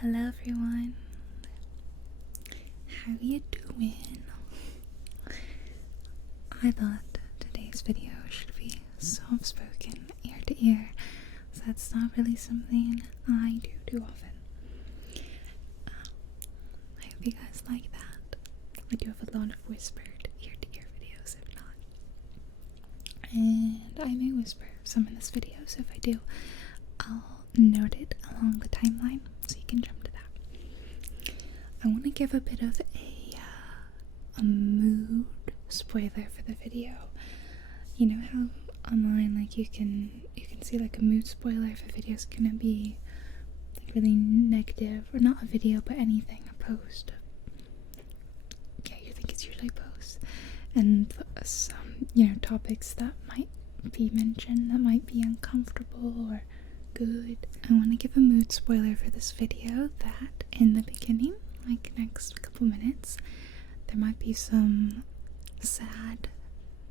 Hello everyone, how you doing? I thought today's video should be soft-spoken, ear to ear, so that's not really something I do too often. I hope you guys like that. I do have a lot of whispered ear-to-ear videos if not. And I may whisper some in this video, so if I do, I'll note it along the timeline so you can jump to that. I want to give a bit of a mood spoiler for the video. You know how online like you can see like a mood spoiler if a video's gonna be like really negative, or not a video but anything, a post. Yeah, you think it's usually posts, and some topics that might be mentioned that might be uncomfortable or good. I want to give a mood spoiler for this video that in the beginning, like next couple minutes, there might be some sad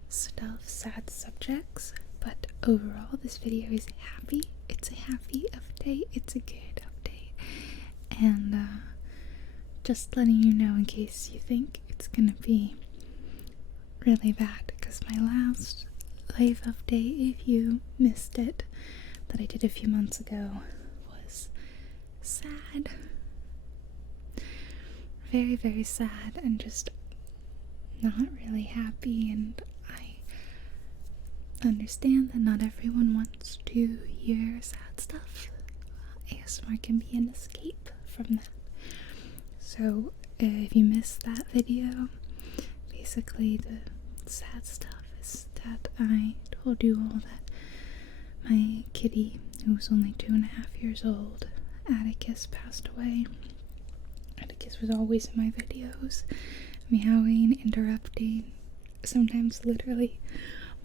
stuff, sad subjects, but overall this video is happy. It's a happy update, it's a good update, and just letting you know in case you think it's gonna be really bad, because my last live update, if you missed it, that I did a few months ago, was sad. Very, very sad, and just not really happy, and I understand that not everyone wants to hear sad stuff. ASMR can be an escape from that. So if you missed that video, basically the sad stuff is that I told you all that my kitty, who was only 2.5 years old, Atticus, passed away. Atticus was always in my videos, meowing, interrupting, sometimes literally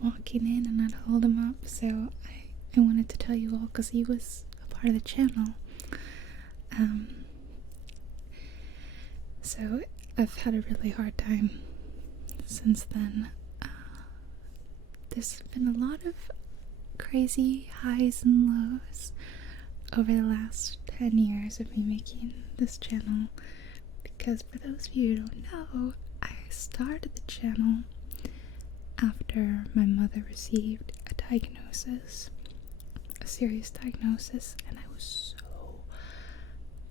walking in, and I'd hold him up. So I wanted to tell you all because he was a part of the channel. So I've had a really hard time since then. There's been a lot of crazy highs and lows over the last 10 years of me making this channel, because for those of you who don't know, I started the channel after my mother received a diagnosis, a serious diagnosis, and I was so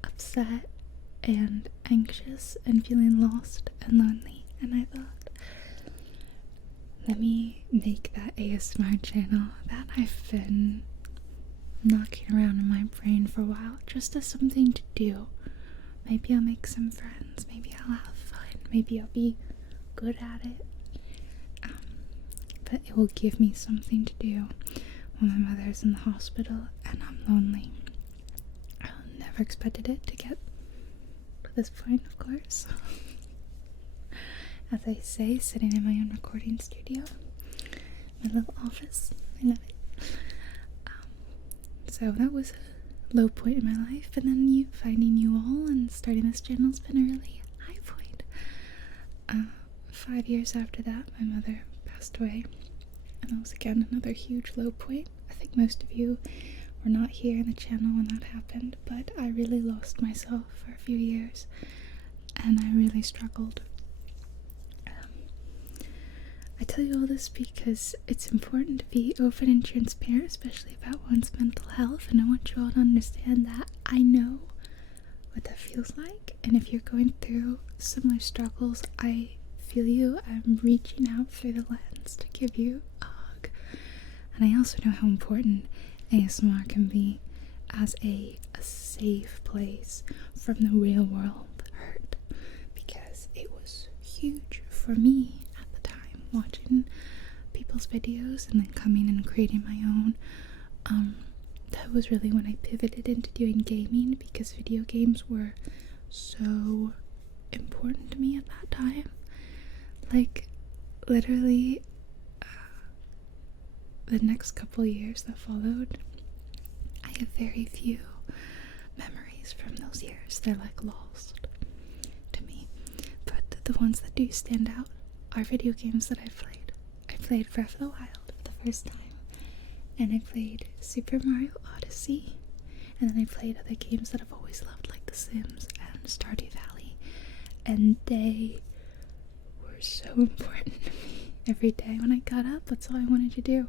upset and anxious and feeling lost and lonely, and I thought, let me make that ASMR channel that I've been knocking around in my brain for a while, just as something to do. Maybe I'll make some friends, maybe I'll have fun, maybe I'll be good at it, but it will give me something to do when my mother's in the hospital and I'm lonely. I never expected it to get to this point, of course. As I say, sitting in my own recording studio, my little office, I love it. So that was a low point in my life, and then finding you all and starting this channel has been a really high point. 5 years after that, my mother passed away, and that was again another huge low point. I think most of you were not here in the channel when that happened, but I really lost myself for a few years, and I really struggled. I tell you all this because it's important to be open and transparent, especially about one's mental health, and I want you all to understand that I know what that feels like, and if you're going through similar struggles, I feel you. I'm reaching out through the lens to give you a hug, and I also know how important ASMR can be as a safe place from the real world hurt, because it was huge for me watching people's videos and then coming and creating my own. That was really when I pivoted into doing gaming, because video games were so important to me at that time. Like literally the next couple years that followed, I have very few memories from those years. They're like lost to me, but the ones that do stand out are video games that I've played. I played Breath of the Wild for the first time, and I played Super Mario Odyssey, and then I played other games that I've always loved, like The The Sims and Stardew Valley, and they were so important to me. Every day when I got up, that's all I wanted to do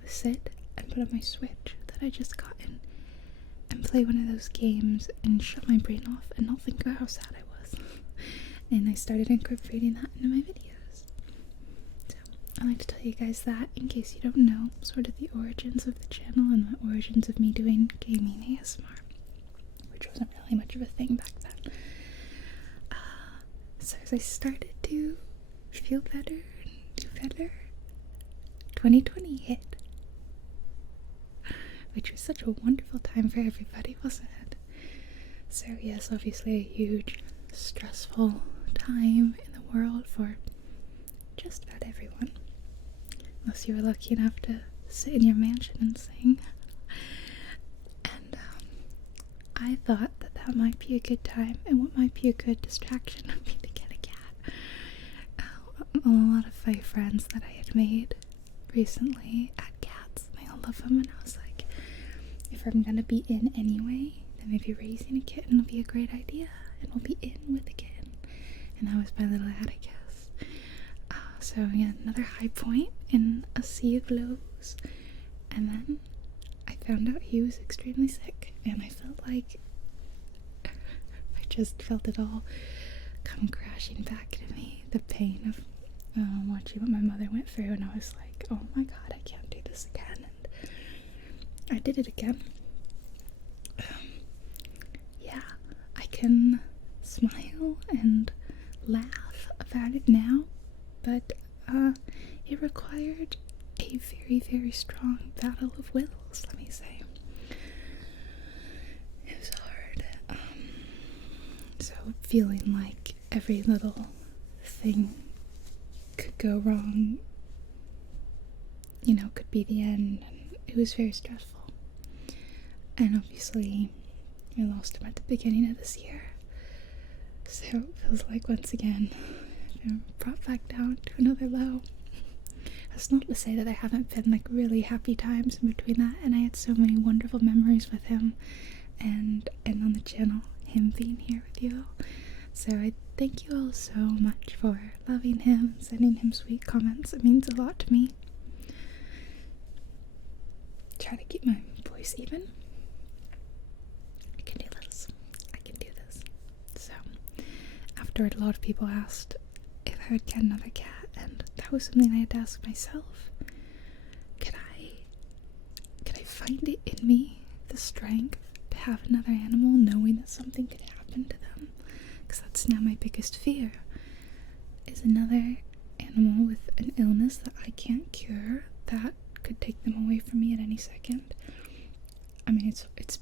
was sit and put on my Switch that I just gotten and play one of those games and shut my brain off and not think about how sad I was. And I started incorporating that into my videos. So I like to tell you guys that in case you don't know sort of the origins of the channel and the origins of me doing gaming ASMR, which wasn't really much of a thing back then. So as I started to feel better and do better, 2020 hit, which was such a wonderful time for everybody, wasn't it? So yes, obviously a huge stressful time in the world for just about everyone, unless you were lucky enough to sit in your mansion and sing. And I thought that that might be a good time, and what might be a good distraction would be to get a cat. A lot of my friends that I had made recently had cats, and they all love them, and I was like, if I'm gonna be in anyway, then maybe raising a kitten will be a great idea, and we'll be in with a kitten. And that was my little Atticus. So yeah, another high point in a sea of lows. And then I found out he was extremely sick, and I felt like I just felt it all come crashing back to me. The pain of watching what my mother went through, and I was like, oh my god, I can't do this again. And I did it again. Yeah, I can smile and laugh about it now, but it required a very, very strong battle of wills, let me say. It was hard. So feeling like every little thing could go wrong, you know, could be the end, and it was very stressful. And obviously I lost him at the beginning of this year, so it feels like once again I'm brought back down to another low. That's not to say that there haven't been like really happy times in between that, and I had so many wonderful memories with him and on the channel, him being here with you all. So I thank you all so much for loving him and sending him sweet comments. It means a lot to me. Try to keep my voice even. I can do this. I can do this. So afterward, a lot of people asked if I would get another cat, and that was something I had to ask myself. Could I find it in me, the strength to have another animal, knowing that something could happen to them? Because that's now my biggest fear, is another animal with an illness that I can't cure that could take them away from me at any second. I mean, it's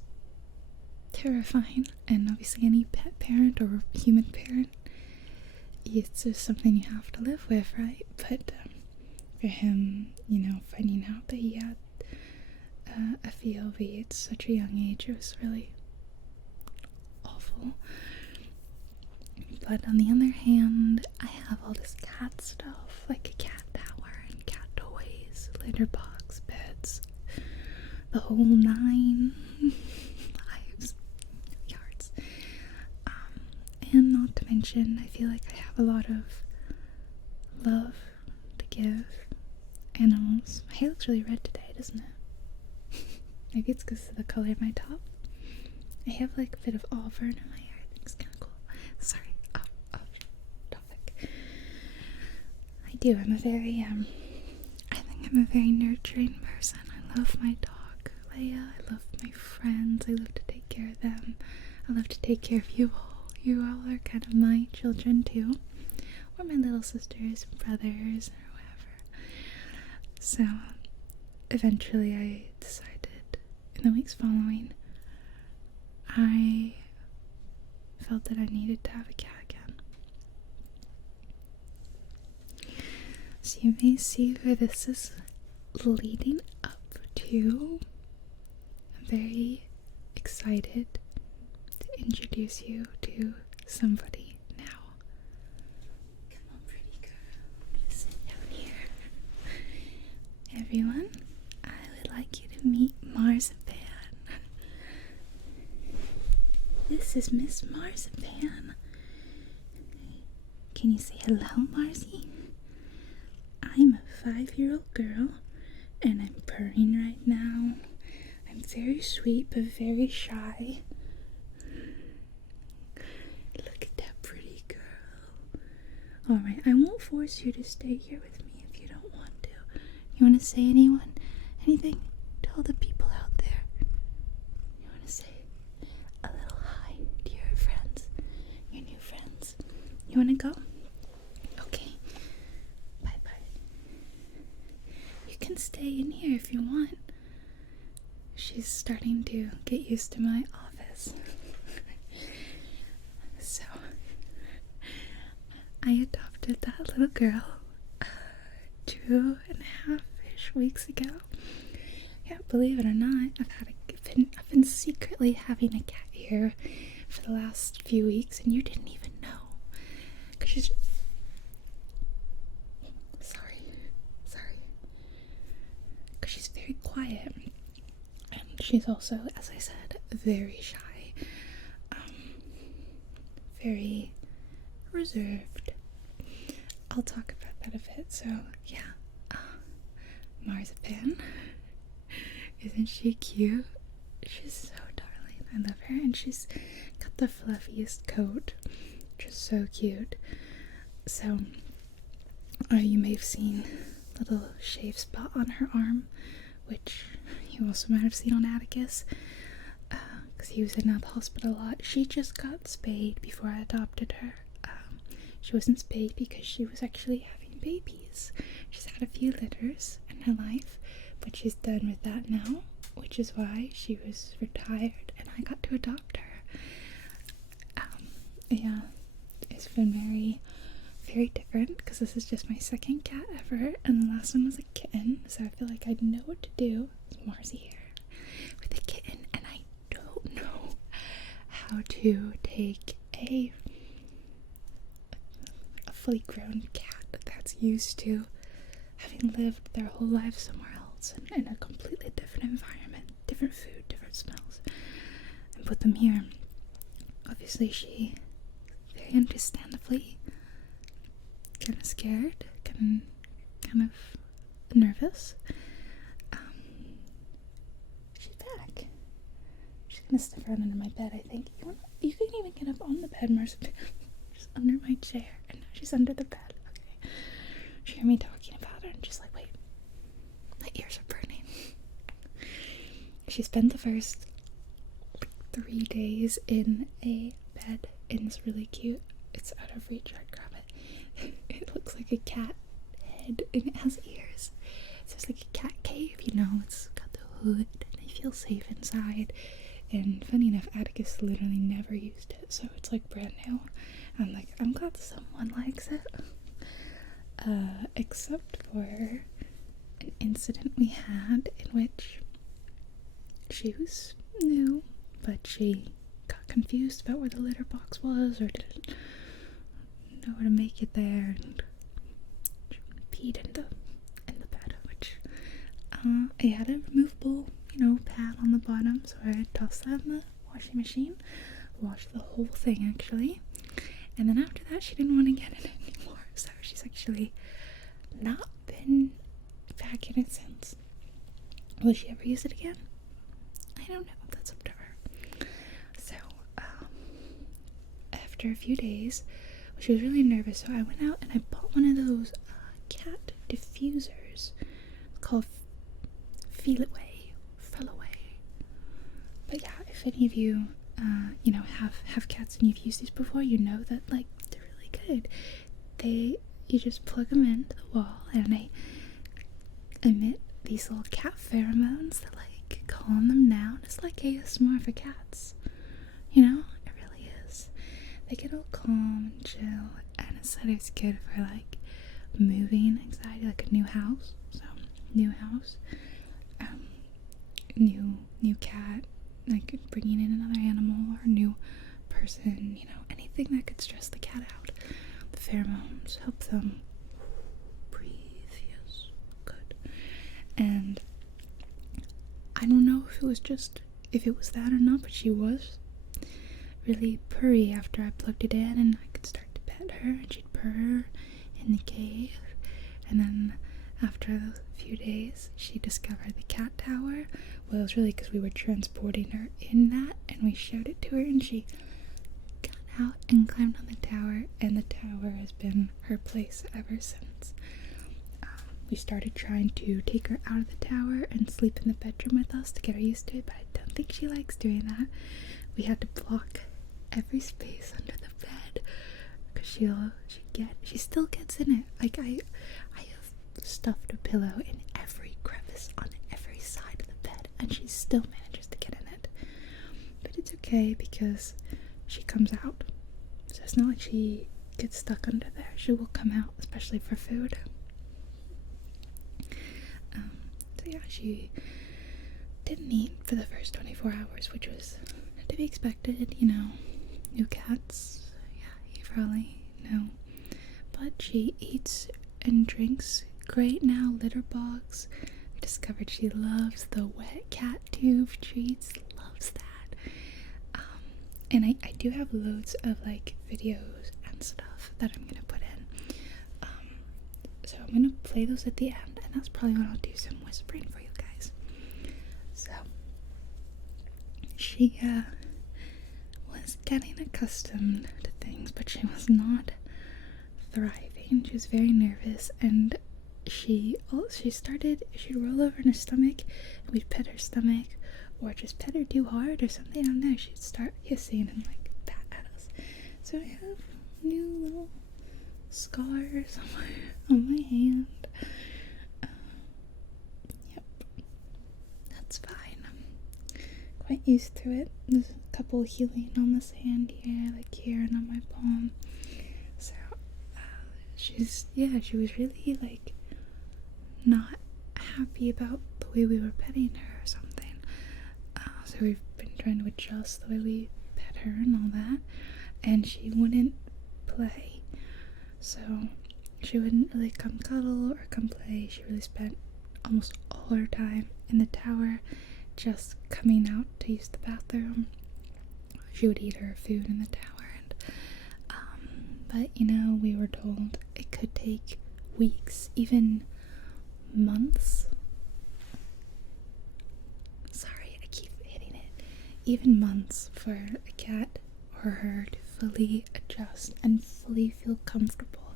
terrifying, and obviously any pet parent or human parent, it's just something you have to live with, right? But for him, you know, finding out that he had a VLV at such a young age, it was really awful. But on the other hand, I have all this cat stuff, like a cat tower and cat toys, litter box, beds, the whole 9 lives, yards. And not to mention, I feel like I have a lot of love to give animals. My hair looks really red today, doesn't it? Maybe it's because of the color of my top. I have like a bit of auburn in my hair. I think it's kind of cool. Sorry, off topic. I do. I'm a very I think I'm a very nurturing person. I love my dog, Leia. I love my friends. I love to take care of them. I love to take care of you all. You all are kind of my children too, or my little sisters and brothers or whatever. So eventually I decided in the weeks following, I felt that I needed to have a cat again. So you may see where this is leading up to. I'm very excited to introduce you to somebody now. Come on, pretty girl. I'm gonna sit down here. Everyone, I would like you to meet Marzipan. This is Miss Marzipan. Can you say hello, Marcy? I'm a 5-year-old girl, and I'm purring right now. I'm very sweet, but very shy. Look at that pretty girl. Alright, I won't force you to stay here with me if you don't want to. You want to say anything? Tell the people out there. You want to say a little hi to your friends, your new friends. You want to go? Okay. Bye-bye. You can stay in here if you want. She's starting to get used to my office. So, I adopted that little girl 2.5-ish weeks ago. Yeah, believe it or not, I've been secretly having a cat here for the last few weeks, and you didn't even know. 'Cause she's sorry. 'Cause she's very quiet, and she's also, as I said, very shy. Very reserved. I'll talk about that a bit. So yeah, Marzipan, isn't she cute? She's so darling. I love her, and she's got the fluffiest coat, which is so cute. So you may have seen a little shave spot on her arm, which you also might have seen on Atticus, because he was in the hospital a lot. She just got spayed before I adopted her. She wasn't spayed because she was actually having babies. She's had a few litters in her life, but she's done with that now, which is why she was retired and I got to adopt her. Yeah, it's been very, very different because this is just my second cat ever, and the last one was a kitten, so I feel like I know what to do. It's Marcy here with a kitten, and I don't know how to take a fully grown cat that's used to having lived their whole life somewhere else and in a completely different environment, different food, different smells, and put them here. Obviously, she very understandably kind of scared, kind of nervous. She's back. She's gonna sniff around under my bed, I think. You can even get up on the bed, Marcy. She's under my chair, and now she's under the bed. Okay. She heard me talking about her, and she's like, wait, my ears are burning. She spent the first 3 days in a bed, and it's really cute. It's out of reach. I'd grab it. It looks like a cat head, and it has ears. So it's like a cat cave, you know. It's got the hood, and I feel safe inside. And funny enough, Atticus literally never used it, so it's like brand new. I'm like, I'm glad someone likes it. Except for an incident we had in which she was new, but she got confused about where the litter box was, or didn't know where to make it there, and she peed in the bed, which I had a removable, pad on the bottom, so I tossed that in the washing machine, washed the whole thing actually, and then after that she didn't want to get it anymore, so she's actually not been back in it since. Will she ever use it again? I don't know. That's up to her. So, after a few days, she was really nervous, so I went out and I bought one of those cat diffusers called Feel Away. But yeah, if any of you, have cats and you've used these before, you know that, like, they're really good. You just plug them into the wall, and they emit these little cat pheromones that, like, calm them down. It's like ASMR for cats. It really is. They get all calm and chill, and it said it's good for, like, moving anxiety, like a new house. So, new house, new cat, like bringing in another animal or a new person, anything that could stress the cat out. The pheromones help them breathe. Yes, good. And I don't know if it was that or not, but she was really purry after I plugged it in, and I could start to pet her, and she'd purr in the cave. And then after a few days, she discovered the cat tower. Well, it was really because we were transporting her in that, and we showed it to her, and she got out and climbed on the tower, and the tower has been her place ever since. We started trying to take her out of the tower and sleep in the bedroom with us to get her used to it, but I don't think she likes doing that. We had to block every space under the bed because she still gets in it. Like I have stuffed a pillow in every crevice on every side of the bed, and she still manages to get in it. But it's okay because she comes out, so it's not like she gets stuck under there. She will come out, especially for food. So yeah, she didn't eat for the first 24 hours, which was to be expected, you know. New cats, yeah, you probably know. But she eats and drinks great now. Litter box. I discovered she loves the wet cat tube treats. Loves that. And I do have loads of like videos and stuff that I'm gonna put in. So I'm gonna play those at the end, and that's probably when I'll do some whispering for you guys. So she was getting accustomed to things, but she was not thriving. She was very nervous, and she'd roll over in her stomach, and we'd pet her stomach, or just pet her too hard or something. I don't know. She'd start hissing and like pat at us. So I have new little scars on my hand. Yep, that's fine. I'm quite used to it. There's a couple healing on this hand here, like here and on my palm. So she was really like not happy about the way we were petting her or something. So we've been trying to adjust the way we pet her and all that, and she wouldn't play. So she wouldn't really come cuddle or come play. She really spent almost all her time in the tower, just coming out to use the bathroom. She would eat her food in the tower, and but you know, we were told it could take weeks, even months. Sorry, I keep hitting it. Even months for a cat or her to fully adjust and fully feel comfortable.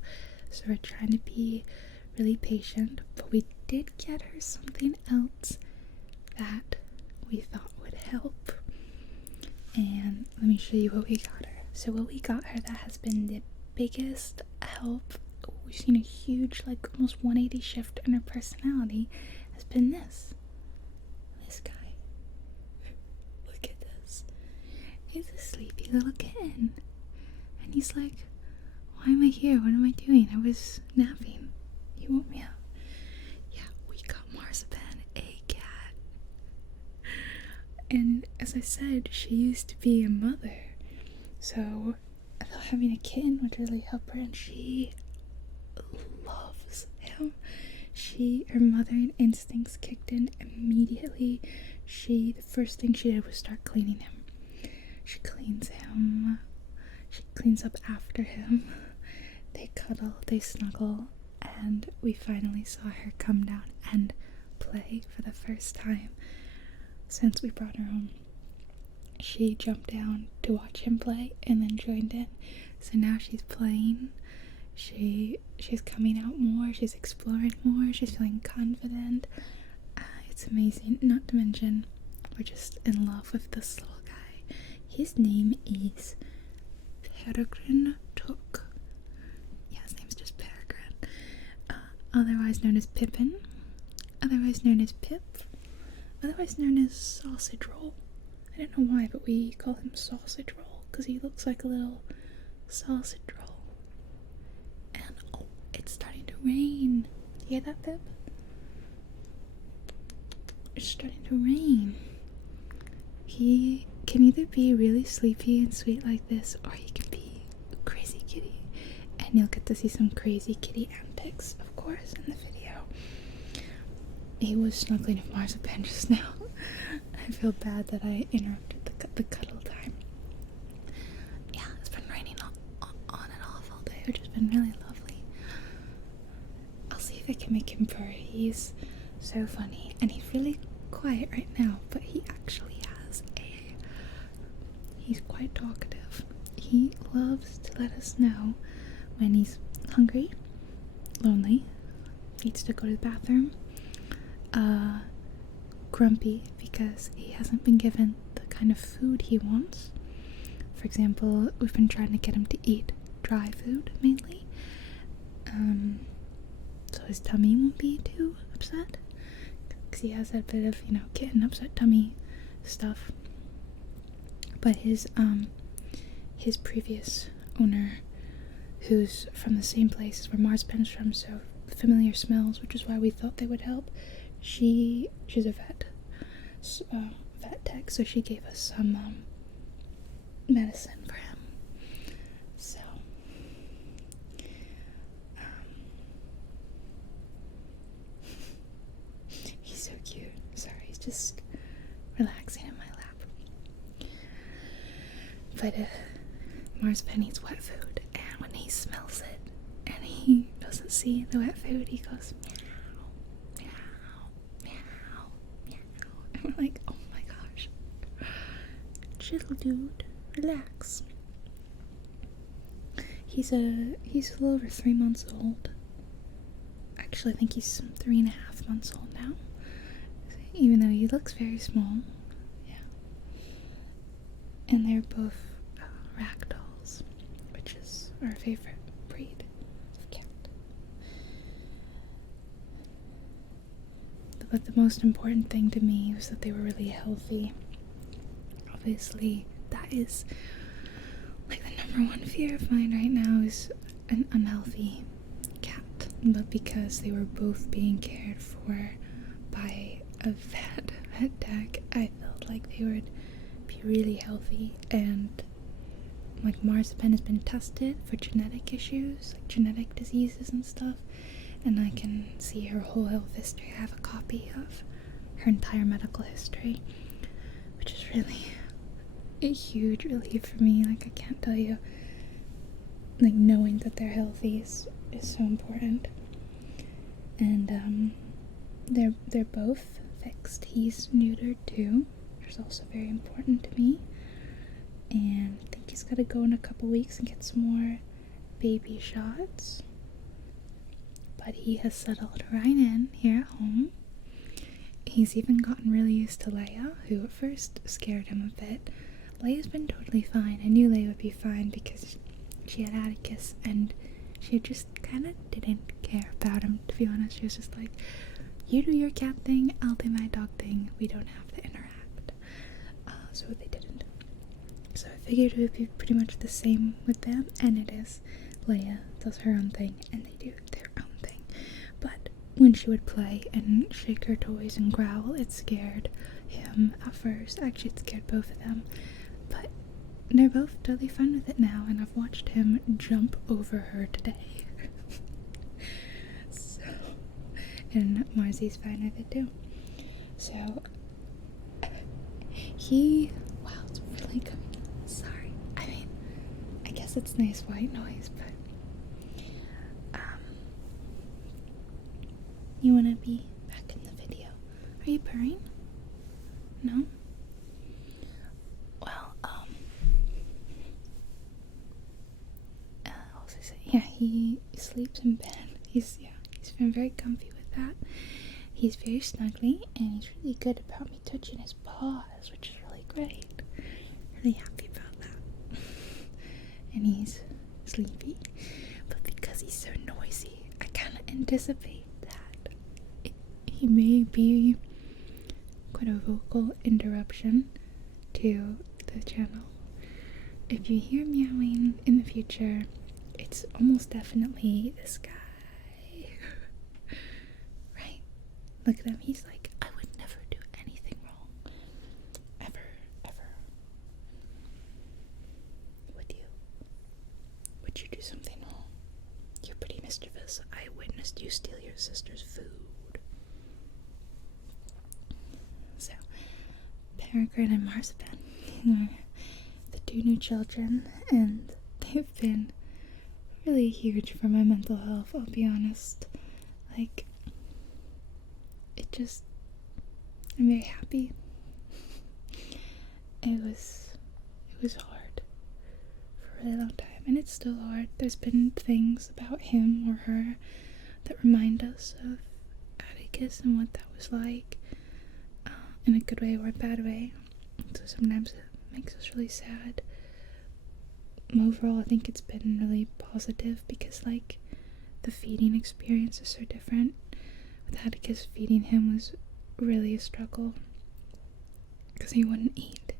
So we're trying to be really patient, but we did get her something else that we thought would help. And let me show you what we got her. So what we got her that has been the biggest help, we've seen a huge, like almost 180 shift in her personality, has been this guy. Look at this. He's a sleepy little kitten, and he's like, why am I here? What am I doing? I was napping. You woke me up. Yeah, we got Marzipan, a cat. And as I said, she used to be a mother. So I thought having a kitten would really help her, and she loves him. Her mothering instincts kicked in immediately. The first thing she did was start cleaning him. She cleans him. She cleans up after him. They cuddle, they snuggle, and we finally saw her come down and play for the first time since we brought her home. She jumped down to watch him play and then joined in. So now she's playing. She's coming out more, she's exploring more, she's feeling confident. It's amazing. Not to mention, we're just in love with this little guy. His name is Peregrine Took. Yeah, his name's just Peregrine. Otherwise known as Pippin. Otherwise known as Pip. Otherwise known as Sausage Roll. I don't know why, but we call him Sausage Roll because he looks like a little sausage roll. And oh, it's starting to rain. You hear that, Pip? It's starting to rain. He can either be really sleepy and sweet like this, or he can be a crazy kitty. And you'll get to see some crazy kitty antics, of course, in the video. He was snuggling with Marzipan just now. I feel bad that I interrupted the cuddle time. can make him purr. He's so funny, and he's really quiet right now, but he actually has he's quite talkative. He loves to let us know when he's hungry, lonely, needs to go to the bathroom, grumpy because he hasn't been given the kind of food he wants. For example, we've been trying to get him to eat dry food mainly, so his tummy won't be too upset, because he has that bit of, kitten upset tummy stuff. But his previous owner, who's from the same place as where Marzipan's from, so familiar smells, which is why we thought they would help. She's a vet tech, so she gave us some medicine for him. So he's so cute. Sorry, he's just relaxing in my lap. But Marzipan eats wet food, and when he smells it and he doesn't see the wet food, he goes meow, meow, meow, meow. And we're like, oh my gosh, chill, dude, relax. He's a little over 3 months old. Actually, I think he's 3.5 months old now, even though he looks very small. Yeah. And they're both ragdolls, which is our favorite breed of cat. But the most important thing to me was that they were really healthy. Obviously, that is like the number one fear of mine right now, is an unhealthy cat. But because they were both being cared for by a vet tech, I felt like they would be really healthy. And like Marzipan has been tested for genetic issues, like genetic diseases and stuff, and I can see her whole health history. I have a copy of her entire medical history, which is really a huge relief for me. Like, I can't tell you, like, knowing that they're healthy is so important. And they're both fixed. He's neutered too, which is also very important to me. And I think he's got to go in a couple weeks and get some more baby shots. But he has settled right in here at home. He's even gotten really used to Leia, who at first scared him a bit. Leia's been totally fine. I knew Leia would be fine because she had Atticus, and she just kind of didn't care about him, to be honest. She was just like, you do your cat thing, I'll do my dog thing. We don't have to interact. So they didn't. So I figured it would be pretty much the same with them, and it is. Leia does her own thing, and they do their own thing. But when she would play and shake her toys and growl, it scared him at first. Actually, it scared both of them. But they're both totally fine with it now, and I've watched him jump over her today. So, and Marzy's fine with it too. So, wow, it's really good. Sorry. I mean, I guess it's nice white noise, but, you wanna be back in the video? Are you purring? No? Well, what was I saying? Yeah, he sleeps in bed. He's been very comfy with that. He's very snuggly, and he's really good about me touching his paws, which is really great. Really happy about that. And he's sleepy, but because he's so noisy, I kind of anticipate that he may be quite a vocal interruption to the channel. If you hear meowing in the future, it's almost definitely this guy. Right? Look at him. He's like, I would never do anything wrong. Ever. Would you? Would you do something wrong? You're pretty mischievous. I witnessed you steal your sister's food. So, Peregrine and Marzipan are the two new children, and they've been really huge for my mental health, I'll be honest. Like, I'm very happy. It was hard for a really long time, and it's still hard. There's been things about him or her that remind us of Atticus and what that was like, in a good way or a bad way. So sometimes it makes us really sad. Overall, I think it's been really positive because, like, the feeding experience is so different. With Atticus, feeding him was really a struggle because he wouldn't eat.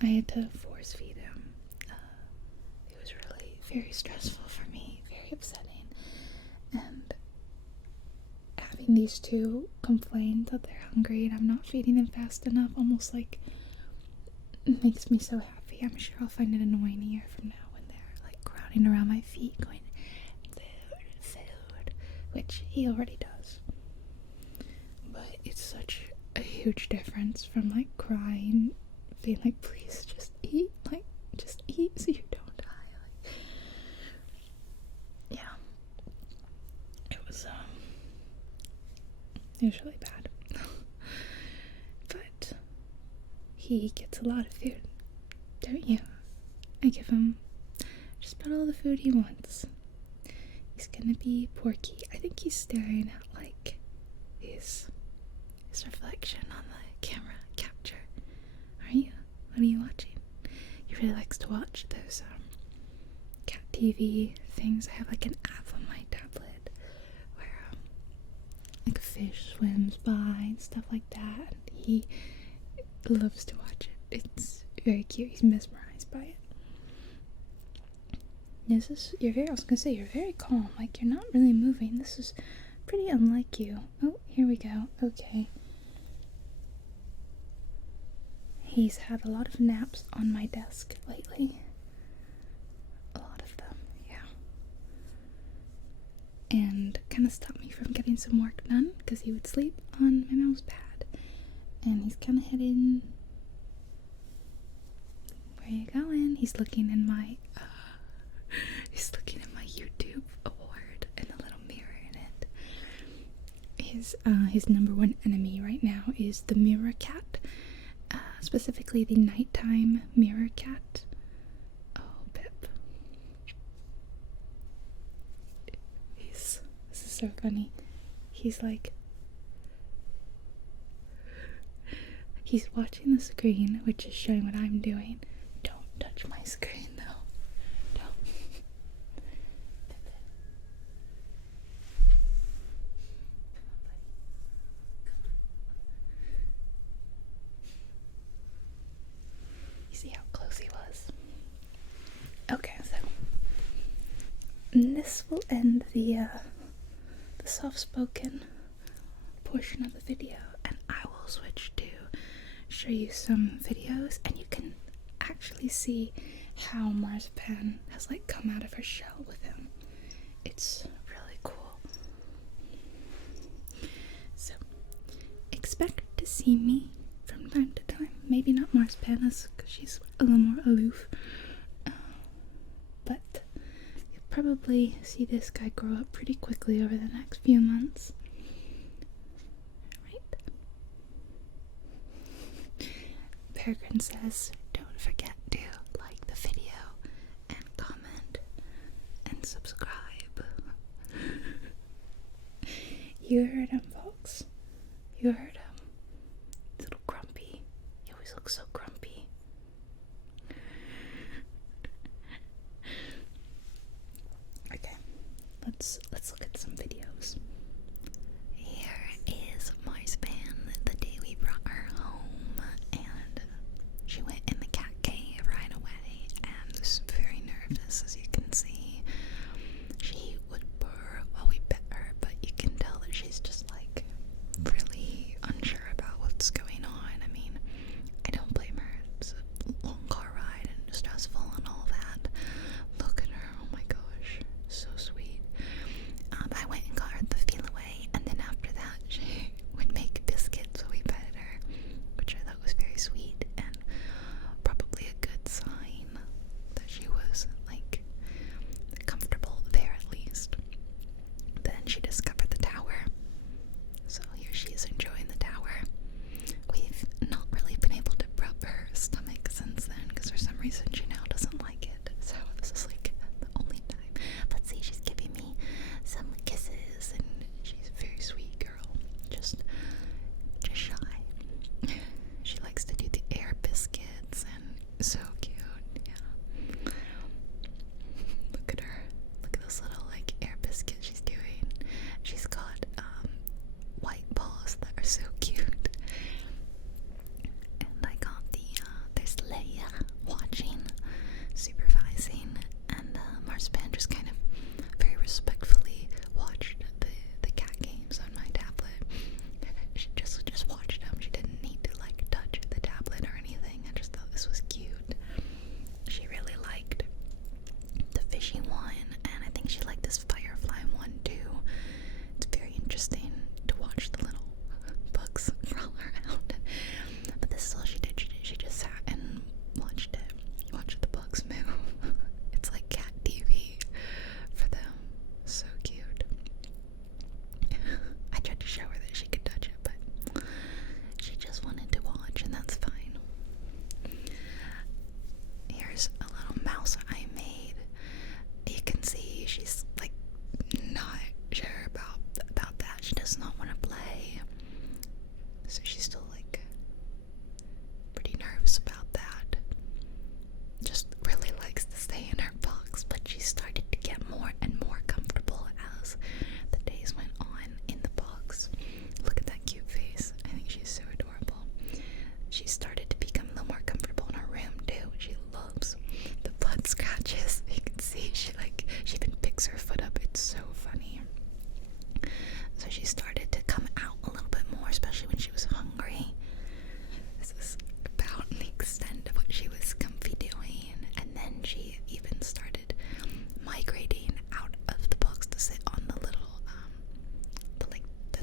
I had to force feed him. It was really very stressful for me, very upsetting. And having these two complain that they're hungry and I'm not feeding them fast enough almost like makes me so happy. I'm sure I'll find it annoying a year from now when they're like crowding around my feet going, food, which he already does. But it's such a huge difference from like crying, being like, please just eat so you don't die. Like, yeah. It was really bad. But he gets a lot of food, don't you? I give him just about all the food he wants. He's gonna be Porky. I think he's staring at like his reflection on the camera capture. Are you? What are you watching? He really likes to watch those cat TV things. I have like an app on my tablet where like a fish swims by and stuff like that. And he loves to watch it. It's very cute. He's mesmerized by it. I was gonna say, you're very calm. Like, you're not really moving. This is pretty unlike you. Oh, here we go. Okay. He's had a lot of naps on my desk lately. A lot of them, yeah. And kind of stopped me from getting some work done because he would sleep on my mouse pad. And he's kind of heading... Where are you going? He's looking in my YouTube award and a little mirror in it. His number one enemy right now is the mirror cat. Specifically the nighttime mirror cat. Oh, Pip. This is so funny. He's watching the screen, which is showing what I'm doing. Don't touch my screen though. Don't. You see how close he was? Okay, so this will end the soft-spoken portion of the video, and I will switch to show you some videos, and you can actually see how Marzipan has like come out of her shell with him. It's really cool. So expect to see me from time to time. Maybe not Marzipan, because she's a little more aloof, but you'll probably see this guy grow up pretty quickly over the next few months. Peregrine says, don't forget to like the video and comment and subscribe. You heard him, folks. You heard him. He's a little grumpy. He always looks so grumpy. Okay, let's look at some videos. Here is Marzipan the day we brought her home, and she went in the cat cave right away and was very nervous, as you can see. She would purr while we pet her, but you can tell that she's just like really unsure about what's going on. I mean, I don't blame her. It's a long car ride and stressful and all that. Look at her, oh my gosh, so sweet. mouse I made. You can see she's like not sure about that. She does not want to play. So she's still like pretty nervous about that. Just really likes to stay in her box, but she started to get more and more comfortable as the days went on in the box. Look at that cute face. I think she's so adorable. She started to become a little more comfortable in her room too. She loves the butt scratches. You can see she even picks her foot up. It's so funny. So she started to come out a little bit more, especially when she was hungry. This is about the extent of what she was comfy doing. And then she even started migrating out of the box to sit on the little,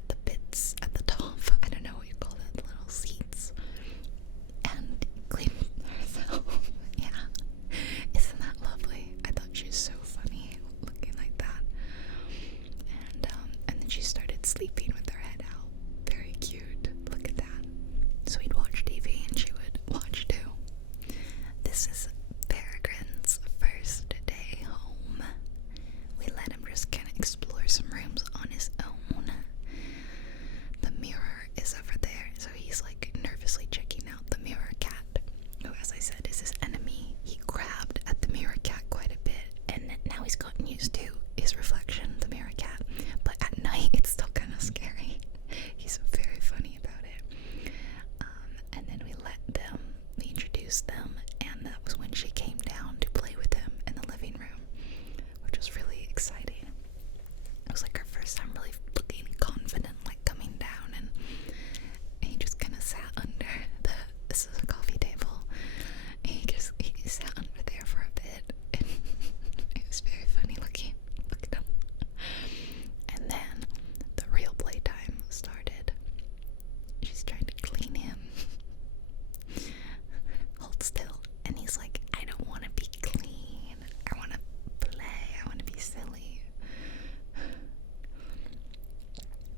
the bits at the top. I don't know what you call it, the little seats. And clean herself. Yeah. Isn't that lovely? I thought she was so funny looking like that. And then she started sleeping with her head out. Very cute. Look at that. So we'd watch TV and she would watch too. This is Peregrine's first day home. We let him just kind of explore some rooms on his own. The mirror is over there, so he's like nervously checking out the mirror cat, who, as I said, is his enemy. He grabbed at the mirror cat quite a bit, and now he's gotten used to his reflection, the mirror cat. But at night, it's still kind of scary. He's very funny about it. And then we introduced them, and that was when she came down to play with him in the living room, which was really exciting. It was like her first time really looking confident, like coming down, and he just kind of sat under this is a coffee table, and he sat under there for a bit, and it was very funny looking. Look at him. And then the real playtime started. She's trying to clean him. Hold still. And he's like, I don't want to be clean. I want to play. I want to be silly.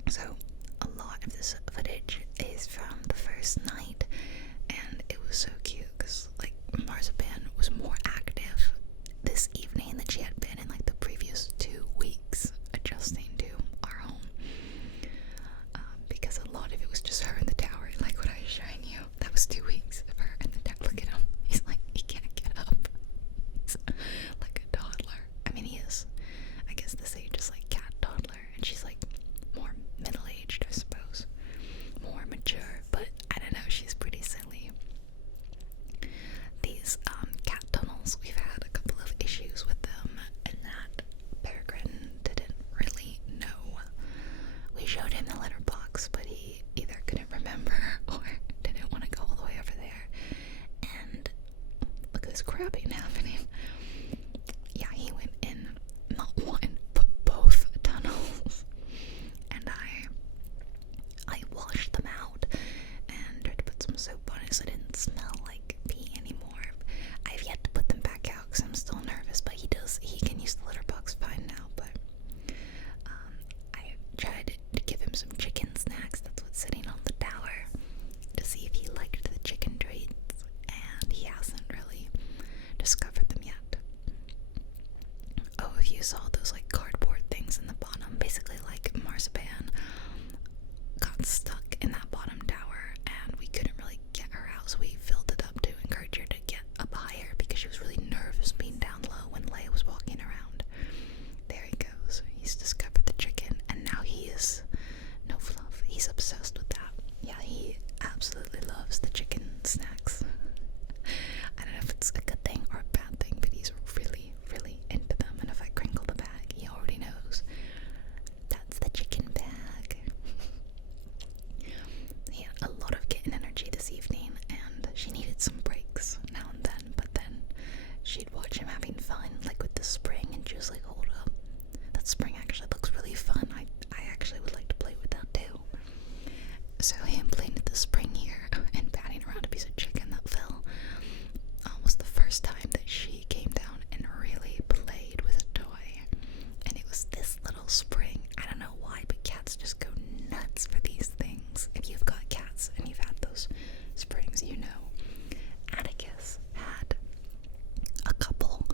So a lot of this footage is from the first night, and it was so cute because like Marzipan was more active this evening than she had been in like the previous 2 weeks adjusting to our home, because a lot of it was just her in the tower, like what I was showing you. That was 2 weeks of her in the tower. Look at him. He's like, he can't get up. He's like a toddler. I mean, he is, I guess this age is like cat toddler, and she's like more middle-aged, I suppose, more mature, but I don't know, she's pretty silly. These cat tunnels, we've had a couple of issues with them, and that Peregrine didn't really know. We showed him the litter box, but he either couldn't remember or didn't want to go all the way over there. And look at this crabbing happening. Yeah, he went in not one, but both tunnels. And I washed them out and tried to put some soap on it so it didn't smell like pee anymore. I've yet to put them back out because I'm still nervous, but he can use the litter box fine now. But I tried to give him some chicken snacks. That's what's sitting on the tower, to see if he liked the chicken treats, and he hasn't really discovered them yet. Oh, if you saw those like cardboard things in the bottom, basically like Marzipan got stuck in that bottom tower and we couldn't really get her out, so we filled it up to encourage her to get up higher because she was really nervous being down low when Leia was walking around. There he goes. He's discovered the chicken, and now he is no fluff. He's obsessed with that. Yeah, he absolutely loves the chicken snacks. I don't know if it's a good thing or a bad thing, but he's really, really into them. And if I crinkle the bag, he already knows that's the chicken bag. He had a lot of kitten energy this evening, and she needed some breaks now and then, but then she'd watch him having fun, like with the spring, and she was like, hold up, that spring actually looks really fun. I actually would like to play with that too. So him playing with the spring here and batting around a piece of chicken that fell was the first time that she came down and really played with a toy. And it was this little spring. I don't know why, but cats just go nuts for these things. If you've got cats and you've had those springs, you know. Atticus had a couple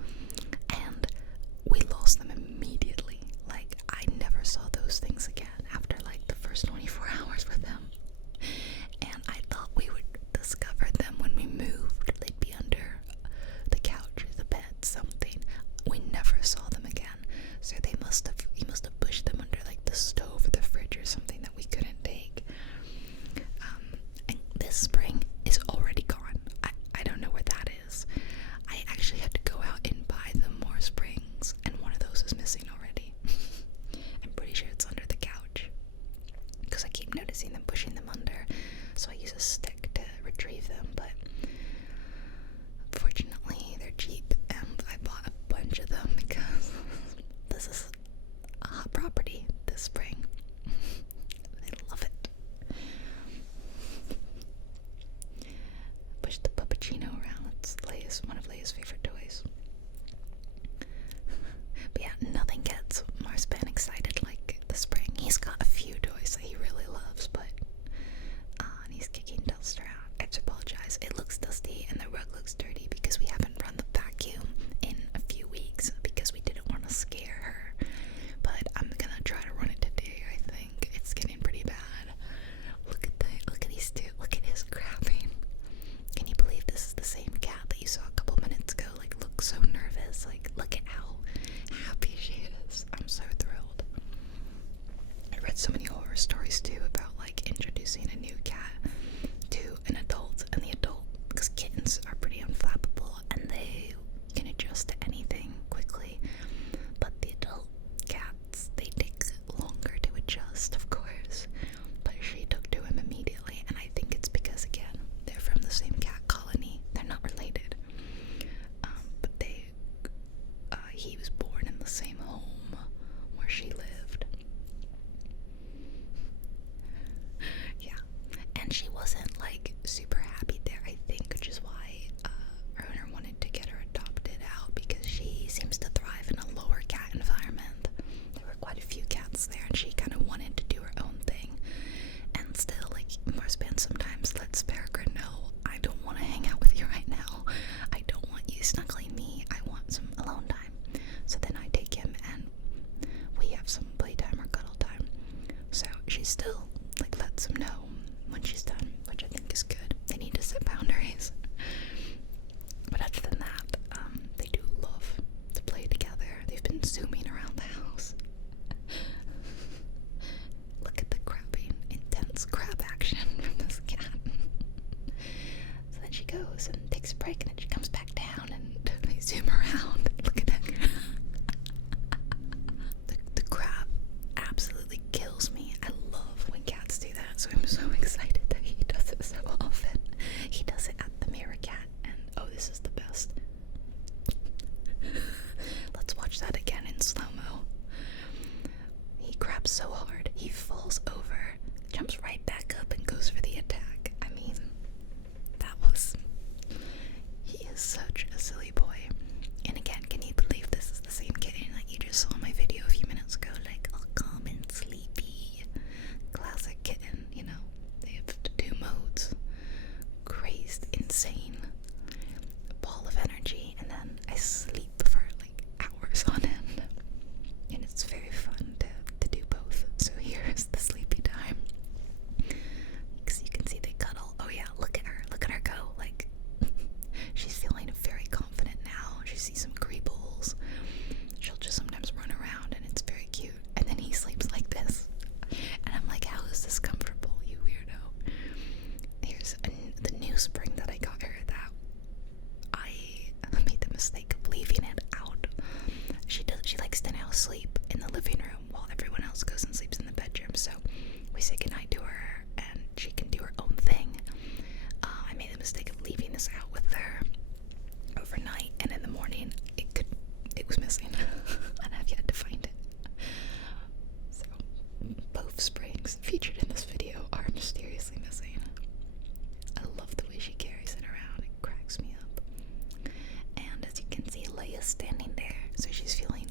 one of Leia's favorite toys. But yeah, nothing gets Marspan excited like the spring. He's got a few toys that he really loves, but and he's kicking dust around. I have to apologize. It looks dusty and the rug looks dirty because we haven't run the vacuum in a few weeks because we didn't want to scare her. But I'm gonna try to run it today. I think it's getting pretty bad. Look at these two. Look at his grabbing. Can you believe this is the same cat that you saw a couple minutes ago? Like, look so nervous. Like, look at how happy she is. I'm so thrilled. I read so many horror stories too about like introducing a new cat to an adult, and the adult, because kittens are pretty unflappable and they can adjust to anything quickly, but the adult cats, they take longer to adjust, of course. But she took to him immediately, and I think it's because, again, they're from the same cat colony. They're not related, but he was born in the same home where she lived. Yeah, and she wasn't like super happy there, I think, which is why her owner wanted to get her adopted out, because she seems to thrive in a lower cat environment. There were quite a few cats there, and she kind of wanted to do her own thing. And still, like, Marspan sometimes lets Peregrine know, I don't want to hang out with you right now. I don't want you snuggling me. I want some alone time. So then I take him and we have some playtime or cuddle time. So she still, like, lets him know when she's done, which I think is good. They need to set boundaries. But other than that, they do love to play together. They've been zooming around the house. Look at the crabbing, intense crab action from this cat. So then she goes and takes a break, and then she comes back down, and they zoom around. Look at that. The crab absolutely kills me. I love when cats do that, so I'm so excited that he does it so often. He does it at the mirror cat, and oh, this is the best. Let's watch that again in slow-mo. He grabs so hard, he falls over, jumps right back up, and goes for the attack. I mean, he is such a silly boy. And again, can you believe this is the same kitten that you just saw in my video a few minutes ago? Like, all calm and sleepy. Classic kitten, you know. They have the two modes. Crazed, insane, ball of energy, and then I sleep for like hours on end. And it's very fun to do both. So here's the sleepy time. Because you can see they cuddle. Oh yeah, look at her go. Like, she's feeling very confident now. She sees some greebles. She'll just sometimes run around, and it's very cute. And then he sleeps like this. And I'm like, how is this comfortable, you weirdo? Here's the new spring that I got her that I made the mistake of leaving it out. She likes to now sleep in the living room while everyone else goes and sleeps in the bedroom. So we say goodnight to her, and she can do her own thing. I made the mistake of leaving this out with her overnight, and in the morning it was missing, and I've yet to find it. So both springs featured in this video are mysteriously missing. I love the way she carries it around. It cracks me up. And as you can see, Leia's standing there, so she's feeling